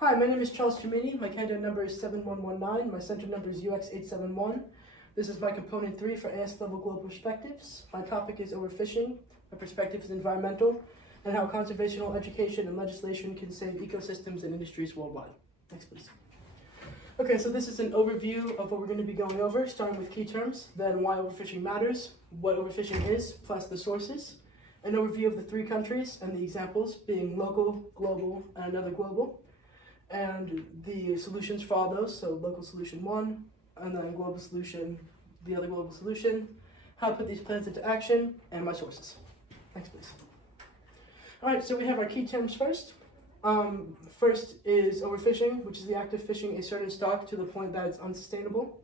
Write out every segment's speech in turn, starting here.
Hi, my name is Charles Tremini. My candidate number is 7119. My center number is UX871. This is my component 3 for AS Level Global Perspectives. My topic is overfishing. My perspective is environmental and how conservational education and legislation can save ecosystems and industries worldwide. Next, please. Okay, so this is an overview of what we're going to be going over, starting with key terms, then why overfishing matters, what overfishing is, plus the sources, an overview of the 3 countries and the examples being local, global, and another global, and the solutions for all those, so local solution 1, and then global solution, the other global solution, how to put these plans into action, and my sources. Next, please. Alright, so we have our key terms first. First is overfishing, which is the act of fishing a certain stock to the point that it's unsustainable.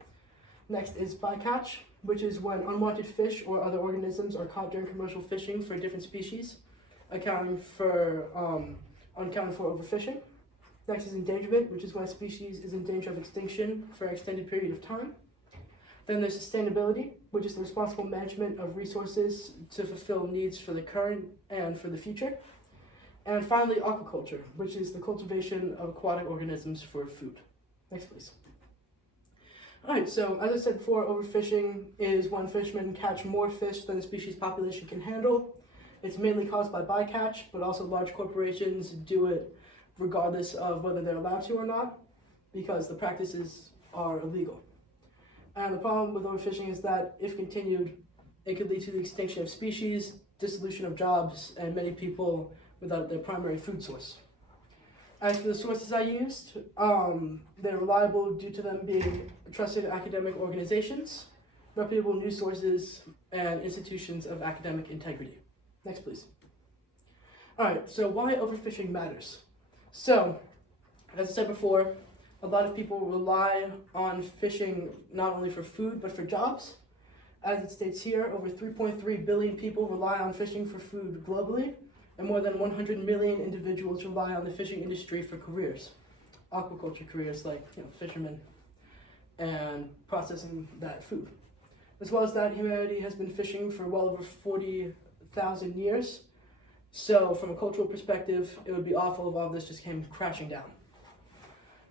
Next is bycatch, which is when unwanted fish or other organisms are caught during commercial fishing for different species, accounting for unaccounted for overfishing. Next is endangerment, which is when a species is in danger of extinction for an extended period of time. Then there's sustainability, which is the responsible management of resources to fulfill needs for the current and for the future. And finally, aquaculture, which is the cultivation of aquatic organisms for food. Next, please. Alright, so as I said before, overfishing is when fishermen catch more fish than the species population can handle. It's mainly caused by bycatch, but also large corporations do it regardless of whether they're allowed to or not, because the practices are illegal. And the problem with overfishing is that if continued, it could lead to the extinction of species, dissolution of jobs, and many people without their primary food source. As for the sources I used, they're reliable due to them being trusted academic organizations, reputable news sources, and institutions of academic integrity. Next, please. Alright, so why overfishing matters. So, as I said before, a lot of people rely on fishing not only for food, but for jobs. As it states here, over 3.3 billion people rely on fishing for food globally, and more than 100 million individuals rely on the fishing industry for careers. Aquaculture careers like fishermen and processing that food. As well as that, humanity has been fishing for well over 40,000 years. So from a cultural perspective, it would be awful if all of this just came crashing down.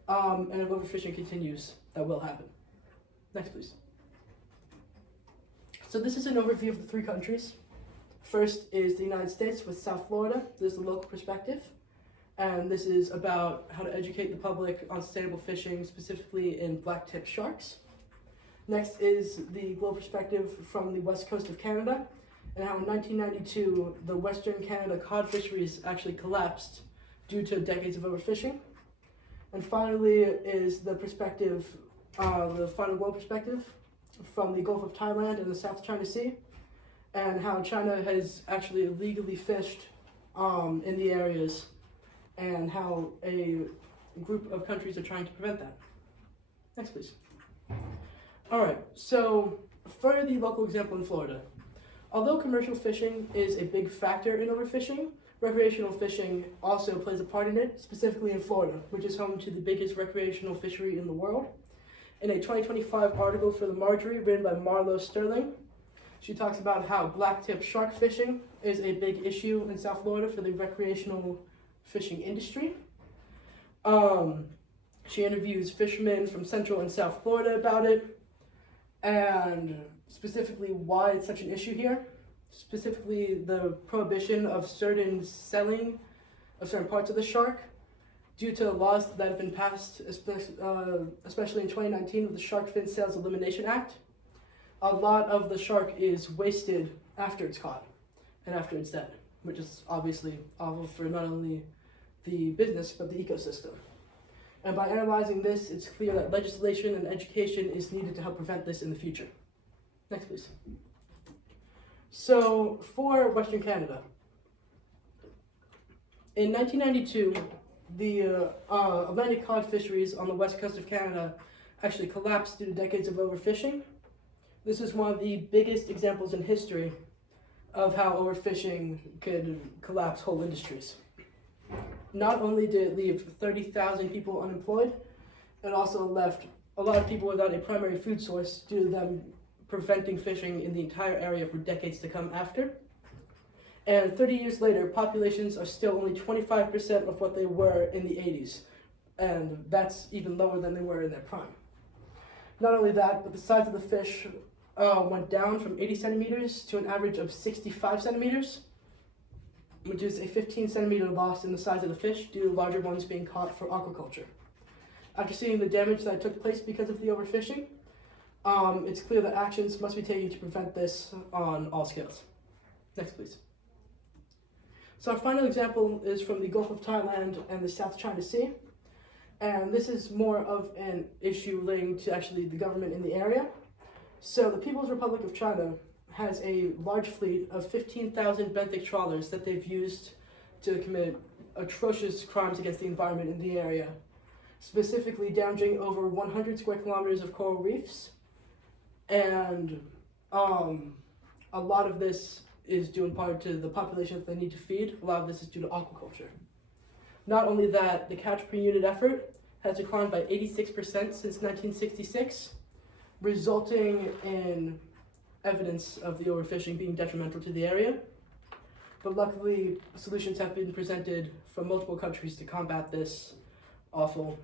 And if overfishing continues, that will happen. Next, please. So this is an overview of the 3 countries. First is the United States with South Florida. This is the local perspective. And this is about how to educate the public on sustainable fishing, specifically in black-tip sharks. Next is the global perspective from the west coast of Canada, and how in 1992, the Western Canada cod fisheries actually collapsed due to decades of overfishing. And finally is the perspective, the final global perspective from the Gulf of Thailand and the South China Sea, and how China has actually illegally fished in the areas, and how a group of countries are trying to prevent that. Next, please. Alright, so for the local example in Florida, although commercial fishing is a big factor in overfishing, recreational fishing also plays a part in it, specifically in Florida, which is home to the biggest recreational fishery in the world. In a 2025 article for the Marjorie written by Marlo Sterling, she talks about how black-tip shark fishing is a big issue in South Florida for the recreational fishing industry. She interviews fishermen from Central and South Florida about it, and specifically why it's such an issue here. Specifically the prohibition of certain selling of certain parts of the shark due to laws that have been passed, especially in 2019 with the Shark Fin Sales Elimination Act. A lot of the shark is wasted after it's caught and after it's dead, which is obviously awful for not only the business but the ecosystem. And by analyzing this, it's clear that legislation and education is needed to help prevent this in the future. Next, please. So, for Western Canada, in 1992, the Atlantic cod fisheries on the west coast of Canada actually collapsed due to decades of overfishing. This is one of the biggest examples in history of how overfishing could collapse whole industries. Not only did it leave 30,000 people unemployed, it also left a lot of people without a primary food source due to them preventing fishing in the entire area for decades to come after. And 30 years later, populations are still only 25% of what they were in the 80s. And that's even lower than they were in their prime. Not only that, but the size of the fish went down from 80 centimeters to an average of 65 centimeters, which is a 15 centimeter loss in the size of the fish due to larger ones being caught for aquaculture. After seeing the damage that took place because of the overfishing, it's clear that actions must be taken to prevent this on all scales. Next, please. So our final example is from the Gulf of Thailand and the South China Sea. And this is more of an issue relating to actually the government in the area. So the People's Republic of China has a large fleet of 15,000 benthic trawlers that they've used to commit atrocious crimes against the environment in the area, specifically damaging over 100 square kilometers of coral reefs. And a lot of this is due in part to the population that they need to feed. A lot of this is due to aquaculture. Not only that, the catch per unit effort has declined by 86% since 1966, resulting in evidence of the overfishing being detrimental to the area. But luckily, solutions have been presented from multiple countries to combat this awful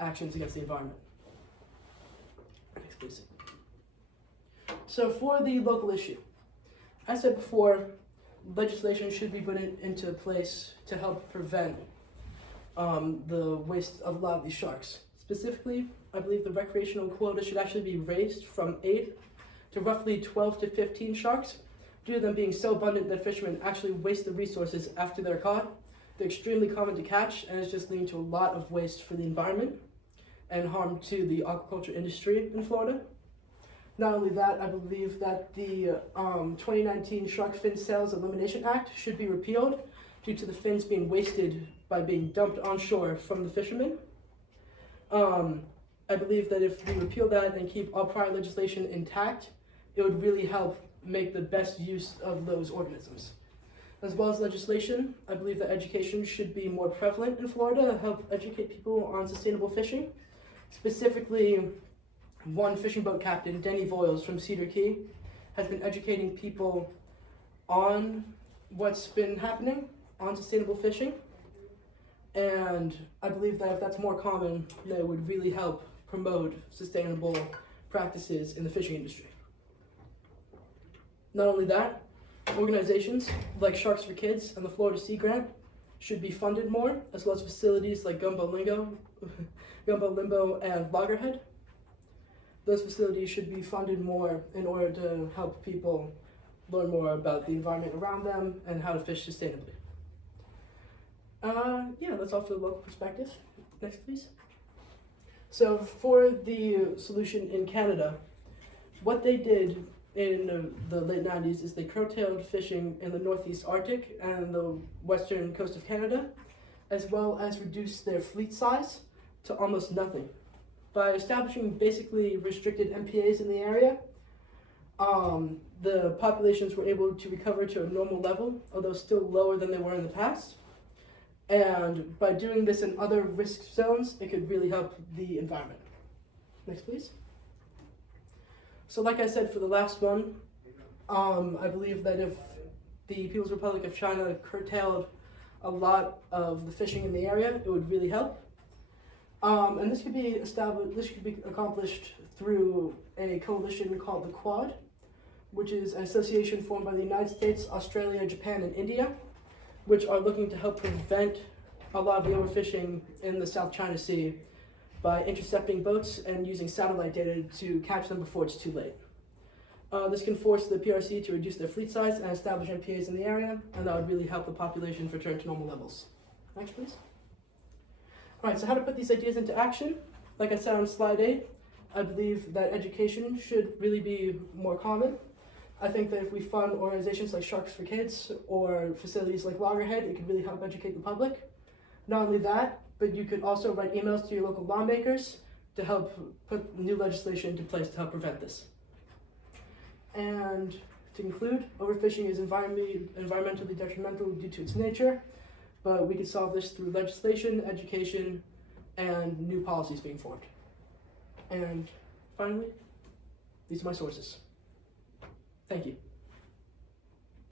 actions against the environment. Next, please. So for the local issue, as I said before, legislation should be put into place to help prevent the waste of a lot of these sharks. Specifically, I believe the recreational quota should actually be raised from 8 to roughly 12 to 15 sharks, due to them being so abundant that fishermen actually waste the resources after they're caught. They're extremely common to catch, and it's just leading to a lot of waste for the environment and harm to the aquaculture industry in Florida. Not only that, I believe that the 2019 Shark Fin Sales Elimination Act should be repealed due to the fins being wasted by being dumped onshore from the fishermen. I believe that if we repeal that and keep all prior legislation intact, it would really help make the best use of those organisms. As well as legislation, I believe that education should be more prevalent in Florida to help educate people on sustainable fishing. Specifically, one fishing boat captain, Denny Voiles from Cedar Key, has been educating people on what's been happening on sustainable fishing. And I believe that if that's more common, that it would really help promote sustainable practices in the fishing industry. Not only that, organizations like Sharks for Kids and the Florida Sea Grant should be funded more, as well as facilities like Gumbo Limbo, and Loggerhead. Those facilities should be funded more in order to help people learn more about the environment around them and how to fish sustainably. Yeah, that's all for the local perspective. Next, please. So for the solution in Canada, what they did in the late 90s is they curtailed fishing in the Northeast Arctic and the western coast of Canada, as well as reduced their fleet size to almost nothing. By establishing basically restricted MPAs in the area, the populations were able to recover to a normal level, although still lower than they were in the past. And by doing this in other risk zones, it could really help the environment. Next, please. So like I said for the last one, I believe that if the People's Republic of China curtailed a lot of the fishing in the area, it would really help. And this could be accomplished through a coalition called the Quad, which is an association formed by the United States, Australia, Japan, and India, which are looking to help prevent a lot of the overfishing in the South China Sea by intercepting boats and using satellite data to catch them before it's too late. This can force the PRC to reduce their fleet size and establish MPAs in the area, and that would really help the population return to normal levels. Next, please. All right, so how to put these ideas into action? Like I said on slide 8, I believe that education should really be more common. I think that if we fund organizations like Sharks for Kids or facilities like Loggerhead, it could really help educate the public. Not only that, but you could also write emails to your local lawmakers to help put new legislation into place to help prevent this. And to conclude, overfishing is environmentally detrimental due to its nature, but we could solve this through legislation, education, and new policies being formed. And finally, these are my sources. Thank you.